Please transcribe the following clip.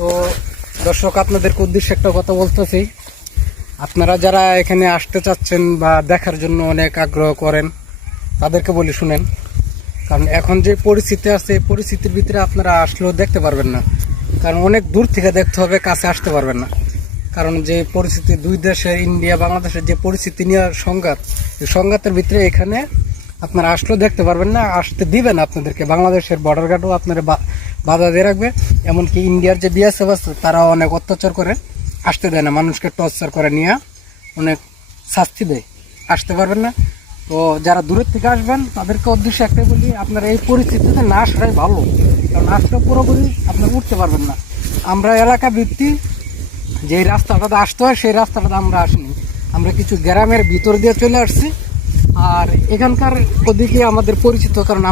তো দর্শক, আপনাদেরকে উদ্দেশ্যে একটা কথা বলতেছি। আপনারা যারা এখানে আসতে চাচ্ছেন বা দেখার জন্য অনেক আগ্রহ করেন, তাদেরকে বলি শুনেন। কারণ এখন যে পরিস্থিতি আছে, এই পরিস্থিতির ভিতরে আপনারা আসলেও দেখতে পারবেন না। কারণ অনেক দূর থেকে দেখতে হবে, কাছে আসতে পারবেন না। কারণ যে পরিস্থিতি দুই দেশের, ইন্ডিয়া বাংলাদেশের যে পরিস্থিতি নিয়ে সংঘাত, এই সংঘাতের ভিতরে এখানে আপনারা আসলেও দেখতে পারবেন না, আসতে দিবেন আপনাদেরকে। বাংলাদেশের বর্ডার গার্ডও আপনারা বাধা দিয়ে রাখবে। এমনকি ইন্ডিয়ার যে বিএসএফ আছে, তারাও অনেক অত্যাচার করে, আসতে দেয় না, মানুষকে টর্চার করে নিয়ে অনেক শাস্তি দেয়, আসতে পারবেন না। তো যারা দূরের থেকে আসবেন তাদেরকে উদ্দেশ্যে একটাই বলি, আপনারা এই পরিস্থিতিতে না আসাটাই ভালো। কারণ আসলে পুরোপুরি আপনারা উঠতে পারবেন না। আমরা এলাকা ভিত্তিক যে রাস্তাটাতে আসতে হয়, সেই রাস্তাটাতে আমরা আসিনি, আমরা কিছু গ্রামের ভিতর দিয়ে চলে আসছি। আর এখানকার ওদিকে আমাদের পরিচিত, কারণ